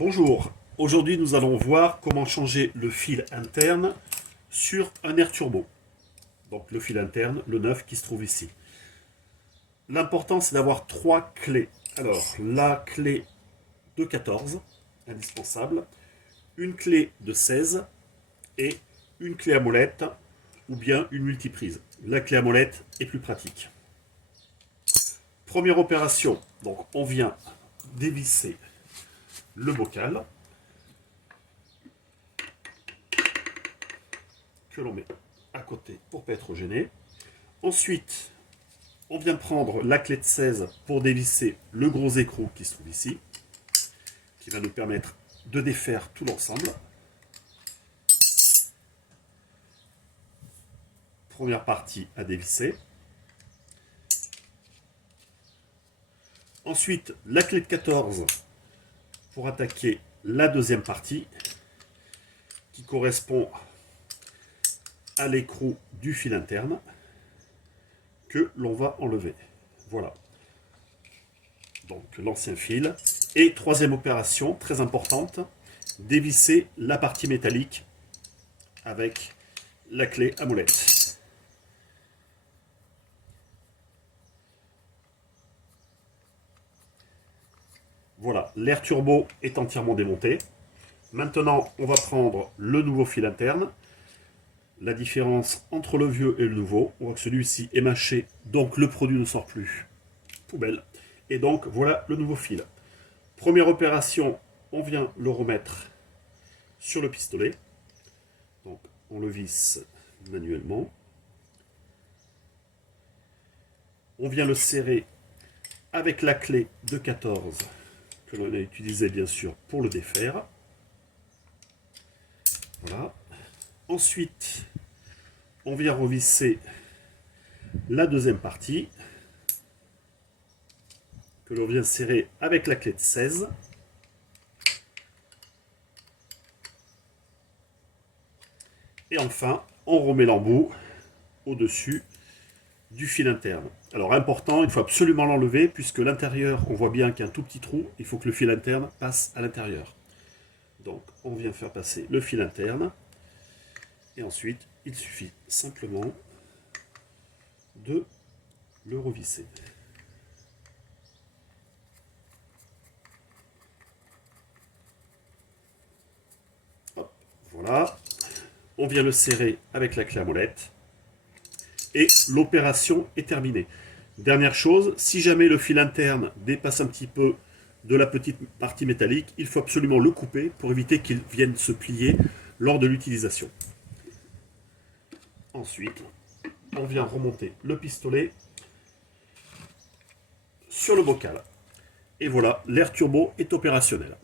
Bonjour, aujourd'hui nous allons voir comment changer le fil interne sur un air turbo. Donc le fil interne, le neuf qui se trouve ici. L'important c'est d'avoir trois clés. Alors la clé de 14, indispensable, une clé de 16 et une clé à molette ou bien une multiprise. La clé à molette est plus pratique. Première opération, donc on vient dévisser le bocal que l'on met à côté pour ne pas être gêné. Ensuite, on vient prendre la clé de 16 pour dévisser le gros écrou qui se trouve ici, qui va nous permettre de défaire tout l'ensemble. Première partie à dévisser. Ensuite, la clé de 14 pour attaquer la deuxième partie qui correspond à l'écrou du fil interne que l'on va enlever. Voilà. Donc l'ancien fil. Et troisième opération, très importante, dévisser la partie métallique avec la clé à molette. Voilà, l'air turbo est entièrement démonté. Maintenant, on va prendre le nouveau fil interne. La différence entre le vieux et le nouveau, on voit que celui-ci est mâché, donc le produit ne sort plus. Poubelle. Et donc, voilà le nouveau fil. Première opération, on vient le remettre sur le pistolet. Donc, on le visse manuellement. On vient le serrer avec la clé de 14 que l'on a utilisée bien sûr pour le défaire. Voilà. Ensuite, on vient revisser la deuxième partie que l'on vient serrer avec la clé de 16. Et enfin, on remet l'embout au-dessus du fil interne. Alors important, il faut absolument l'enlever puisque l'intérieur, on voit bien qu'il y a un tout petit trou, il faut que le fil interne passe à l'intérieur. Donc on vient faire passer le fil interne et ensuite il suffit simplement de le revisser. Hop, voilà, on vient le serrer avec la clé à molette. Et l'opération est terminée. Dernière chose, si jamais le fil interne dépasse un petit peu de la petite partie métallique, il faut absolument le couper pour éviter qu'il vienne se plier lors de l'utilisation. Ensuite, on vient remonter le pistolet sur le bocal. Et voilà, l'air turbo est opérationnel.